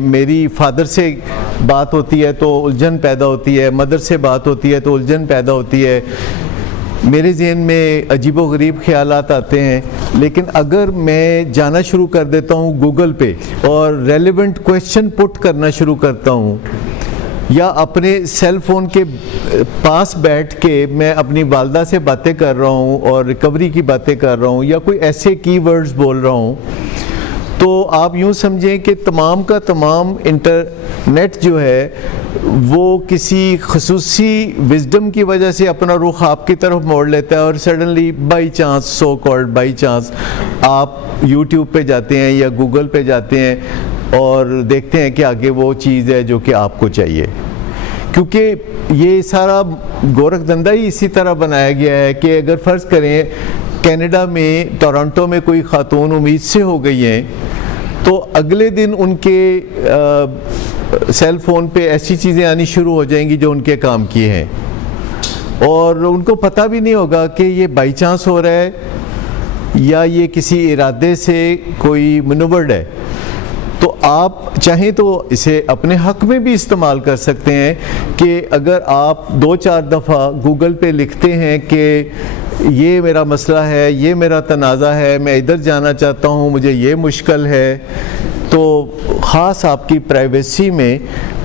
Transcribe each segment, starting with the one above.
میری فادر سے بات ہوتی ہے تو الجھن پیدا ہوتی ہے، مدر سے بات ہوتی ہے تو الجھن پیدا ہوتی ہے، میرے ذہن میں عجیب و غریب خیالات آتے ہیں۔ لیکن اگر میں جانا شروع کر دیتا ہوں گوگل پہ اور ریلیونٹ کویشچن پٹ کرنا شروع کرتا ہوں، یا اپنے سیل فون کے پاس بیٹھ کے میں اپنی والدہ سے باتیں کر رہا ہوں اور ریکوری کی باتیں کر رہا ہوں، یا کوئی ایسے کی ورڈز بول رہا ہوں، تو آپ یوں سمجھیں کہ تمام کا تمام انٹرنیٹ جو ہے وہ کسی خصوصی وزڈم کی وجہ سے اپنا رخ آپ کی طرف موڑ لیتا ہے، اور suddenly by chance, so called by chance, آپ یوٹیوب پہ جاتے ہیں یا گوگل پہ جاتے ہیں اور دیکھتے ہیں کہ آگے وہ چیز ہے جو کہ آپ کو چاہیے۔ کیونکہ یہ سارا گورکھ دھندا ہی اسی طرح بنایا گیا ہے کہ اگر فرض کریں کینیڈا میں ٹورنٹو میں کوئی خاتون امید سے ہو گئی ہیں، تو اگلے دن ان کے سیل فون پہ ایسی چیزیں آنی شروع ہو جائیں گی جو ان کے کام کی ہیں، اور ان کو پتہ بھی نہیں ہوگا کہ یہ بائی چانس ہو رہا ہے یا یہ کسی ارادے سے کوئی منورڈ ہے۔ تو آپ چاہیں تو اسے اپنے حق میں بھی استعمال کر سکتے ہیں کہ اگر آپ 2-4 دفعہ گوگل پہ لکھتے ہیں کہ یہ میرا مسئلہ ہے، یہ میرا تنازع ہے، میں ادھر جانا چاہتا ہوں، مجھے یہ مشکل ہے، تو خاص آپ کی پرائیویسی میں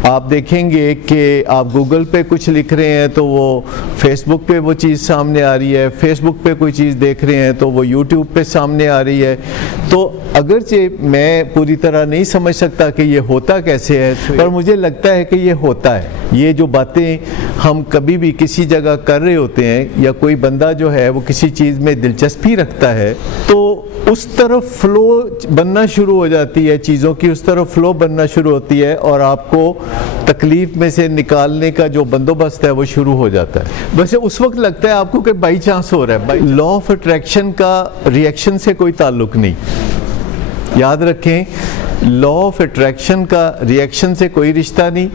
آپ دیکھیں گے کہ آپ گوگل پہ کچھ لکھ رہے ہیں تو وہ فیس بک پہ وہ چیز سامنے آ رہی ہے، فیس بک پہ کوئی چیز دیکھ رہے ہیں تو وہ یوٹیوب پہ سامنے آ رہی ہے۔ تو اگرچہ میں پوری طرح نہیں سمجھ سکتا کہ یہ ہوتا کیسے ہے، پر مجھے لگتا ہے کہ یہ ہوتا ہے۔ یہ جو باتیں ہم کبھی بھی کسی جگہ کر رہے ہوتے ہیں، یا کوئی بندہ جو ہے وہ کسی چیز میں دلچسپی رکھتا ہے، تو اس طرف فلو بننا شروع ہو جاتی ہے، چیزوں کی اس طرف فلو بننا شروع ہوتی ہے، اور آپ کو تکلیف میں سے نکالنے کا جو بندوبست ہے وہ شروع ہو جاتا ہے۔ ویسے اس وقت لگتا ہے آپ کو کہ بائی چانس ہو رہا ہے۔ لا آف اٹریکشن کا ریئیکشن سے کوئی تعلق نہیں، یاد رکھیں، لا آف اٹریکشن کا ریئیکشن سے کوئی رشتہ نہیں۔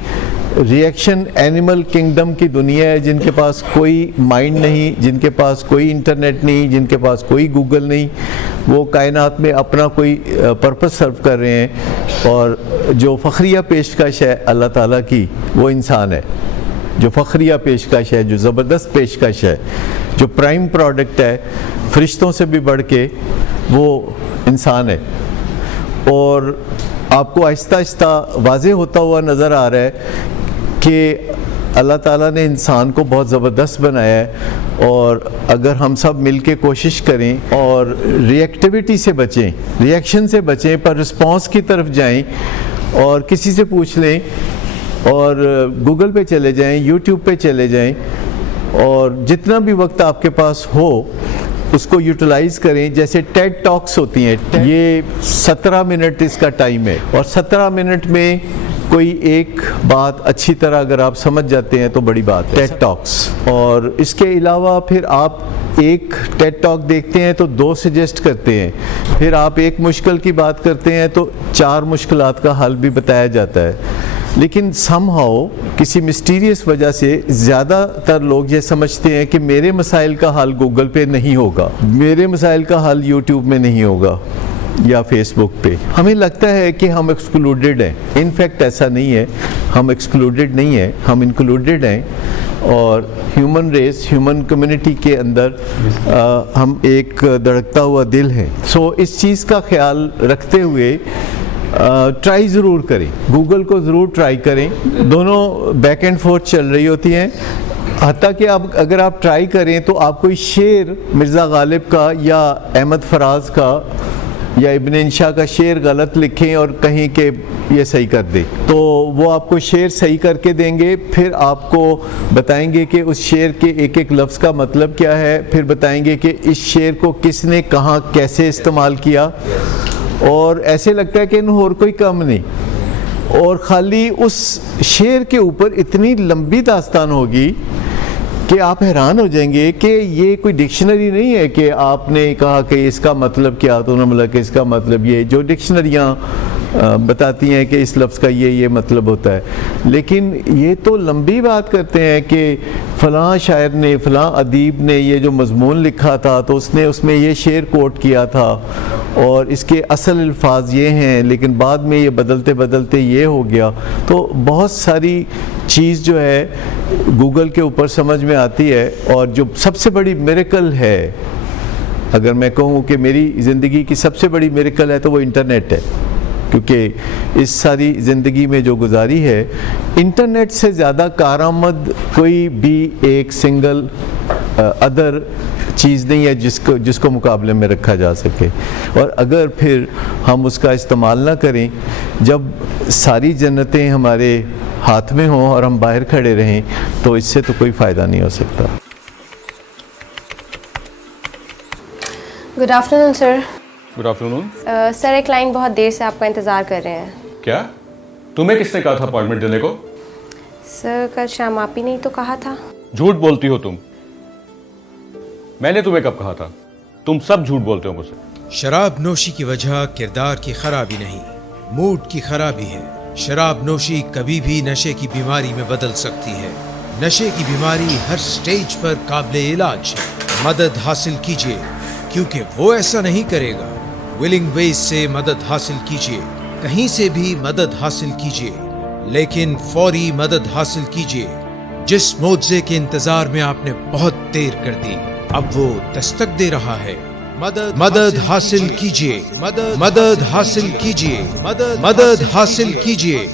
ریئیکشن اینیمل کنگڈم کی دنیا ہے، جن کے پاس کوئی مائنڈ نہیں، جن کے پاس کوئی انٹرنیٹ نہیں، جن کے پاس کوئی گوگل نہیں، وہ کائنات میں اپنا کوئی پرپس سرو کر رہے ہیں، اور جو فخریہ پیشکش ہے اللہ تعالیٰ کی وہ انسان ہے۔ جو فخریہ پیشکش ہے، جو زبردست پیشکش ہے، جو پرائم پروڈکٹ ہے فرشتوں سے بھی بڑھ کے، وہ انسان ہے۔ اور آپ کو آہستہ آہستہ واضح ہوتا ہوا نظر آ رہا ہے کہ اللہ تعالیٰ نے انسان کو بہت زبردست بنایا ہے، اور اگر ہم سب مل کے کوشش کریں اور ریئیکٹیویٹی سے بچیں، ریئیکشن سے بچیں، پر رسپانس کی طرف جائیں، اور کسی سے پوچھ لیں، اور گوگل پہ چلے جائیں، یوٹیوب پہ چلے جائیں، اور جتنا بھی وقت آپ کے پاس ہو اس کو یوٹیلائز کریں۔ جیسے ٹیڈ ٹاکس ہوتی ہیں، یہ 17 منٹ اس کا ٹائم ہے، اور 17 منٹ میں کوئی ایک بات اچھی طرح اگر آپ سمجھ جاتے ہیں تو بڑی بات ہے، ٹیڈ ٹاکس۔ اور اس کے علاوہ پھر آپ ایک ٹیڈ ٹاک دیکھتے ہیں تو 2 سجیسٹ کرتے ہیں، پھر آپ ایک مشکل کی بات کرتے ہیں تو 4 مشکلات کا حل بھی بتایا جاتا ہے۔ لیکن سم ہاؤ کسی مسٹیریس وجہ سے زیادہ تر لوگ یہ سمجھتے ہیں کہ میرے مسائل کا حل گوگل پہ نہیں ہوگا، میرے مسائل کا حل یوٹیوب میں نہیں ہوگا یا فیس بک پہ۔ ہمیں لگتا ہے کہ ہم ایکسکلوڈڈ ہیں، انفیکٹ ایسا نہیں ہے، ہم ایکسکلوڈڈ نہیں ہیں، ہم انکلوڈڈ ہیں، اور ہیومن ریس، ہیومن کمیونٹی کے اندر ہم ایک دھڑکتا ہوا دل ہیں۔ سو اس چیز کا خیال رکھتے ہوئے ٹرائی ضرور کریں، گوگل کو ضرور ٹرائی کریں۔ دونوں بیک اینڈ فورتھ چل رہی ہوتی ہیں، حتیٰ کہ اگر آپ ٹرائی کریں تو آپ کوئی شعر مرزا غالب کا یا احمد فراز کا یا ابن انشا کا شعر غلط لکھیں اور کہیں کہ یہ صحیح کر دے، تو وہ آپ کو شعر صحیح کر کے دیں گے، پھر آپ کو بتائیں گے کہ اس شعر کے ایک ایک لفظ کا مطلب کیا ہے، پھر بتائیں گے کہ اس شعر کو کس نے کہاں کیسے استعمال کیا، اور ایسے لگتا ہے کہ انہوں اور کوئی کم نہیں، اور خالی اس شعر کے اوپر اتنی لمبی داستان ہوگی کہ آپ حیران ہو جائیں گے کہ یہ کوئی ڈکشنری نہیں ہے کہ آپ نے کہا کہ اس کا مطلب کیا تو انہوں نے بولا کہ اس کا مطلب یہ، جو ڈکشنریاں بتاتی ہیں کہ اس لفظ کا یہ مطلب ہوتا ہے، لیکن یہ تو لمبی بات کرتے ہیں کہ فلاں شاعر نے، فلاں ادیب نے یہ جو مضمون لکھا تھا تو اس نے اس میں یہ شعر کوٹ کیا تھا اور اس کے اصل الفاظ یہ ہیں، لیکن بعد میں یہ بدلتے بدلتے یہ ہو گیا. تو بہت ساری چیز جو ہے گوگل کے اوپر سمجھ میں آتی ہے. اور جو سب سے بڑی میریکل ہے، اگر میں کہوں کہ میری زندگی کی سب سے بڑی میریکل ہے تو وہ انٹرنیٹ ہے، کیونکہ اس ساری زندگی میں جو گزاری ہے، انٹرنیٹ سے زیادہ کارآمد کوئی بھی ایک سنگل ادر چیز نہیں ہے جس کو مقابلے میں رکھا جا سکے. اور اگر پھر ہم اس کا استعمال نہ کریں، جب ساری جنتیں ہمارے ہاتھ میں ہوں اور ہم باہر کھڑے رہیں، تو اس سے تو کوئی فائدہ نہیں ہو سکتا. گڈ آفٹر نون سر. گڈ آفٹر نون. سر ایک کلائنٹ بہت دیر سے آپ کا انتظار کر رہے ہیں. کیا تمہیں کس نے کہا تھا اپائنٹمنٹ دینے کو؟ سر کل شام آپ ہی نہیں تو کہا تھا. جھوٹ بولتی ہو تم. میں نے تمہیں کب کہا تھا؟ تم سب جھوٹ بولتے ہو مجھ سے. شراب نوشی کی وجہ کردار کی خرابی نہیں، موڈ کی خرابی ہے. شراب نوشی کبھی بھی نشے کی بیماری میں بدل سکتی ہے. نشے کی بیماری ہر سٹیج پر قابل علاج ہے. مدد حاصل کیجیے، کیونکہ وہ ایسا نہیں کرے گا. ولنگ ویز سے مدد حاصل کیجیے، کہیں سے بھی مدد حاصل کیجیے، لیکن فوری مدد حاصل کیجیے. جس معجزے کے انتظار میں آپ نے بہت دیر کر دی، اب وہ دستک دے رہا ہے. مدد حاصل کیجیے، مدد حاصل کیجیے، مدد حاصل کیجیے.